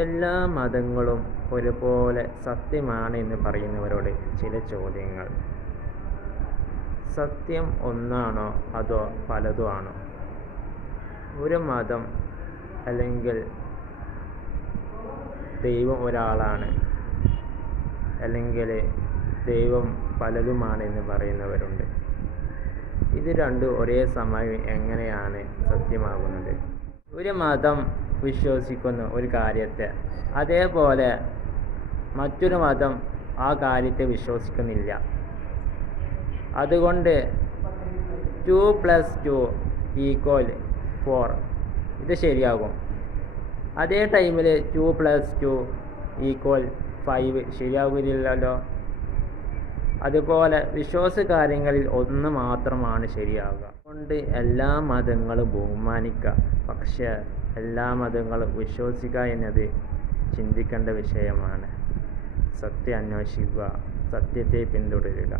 എല്ലാ മതങ്ങളും ഒരുപോലെ സത്യമാണ് എന്ന് പറയുന്നവരോട് ചില ചോദ്യങ്ങൾ. സത്യം ഒന്നാണോ അതോ പലതും ആണോ? ഒരു മതം അല്ലെങ്കിൽ ദൈവം ഒരാളാണ് അല്ലെങ്കിൽ ദൈവം പലതുമാണ് എന്ന് പറയുന്നവരുണ്ട്. ഇത് രണ്ടും ഒരേ സമയം എങ്ങനെയാണ് സത്യമാകുന്നത്? ഒരു മതം വിശ്വസിക്കുന്ന ഒരു കാര്യത്തെ അതേപോലെ മറ്റൊരു മതം ആ കാര്യത്തെ വിശ്വസിക്കുന്നില്ല. അതുകൊണ്ട് 2+2=4 ഇത് ശരിയാകും. അതേ ടൈമിൽ 2+2=5 ശരിയാകില്ലല്ലോ. അതുപോലെ വിശ്വാസ കാര്യങ്ങളിൽ ഒന്ന് മാത്രമാണ് ശരിയാവുക. അതുകൊണ്ട് എല്ലാ മതങ്ങളും ബഹുമാനിക്കുക, പക്ഷേ എല്ലാ മതങ്ങളും വിശ്വസിക്കുക എന്നത് ചിന്തിക്കേണ്ട വിഷയമാണ്. സത്യം അന്വേഷിക്കുക, സത്യത്തെ പിന്തുടരുക.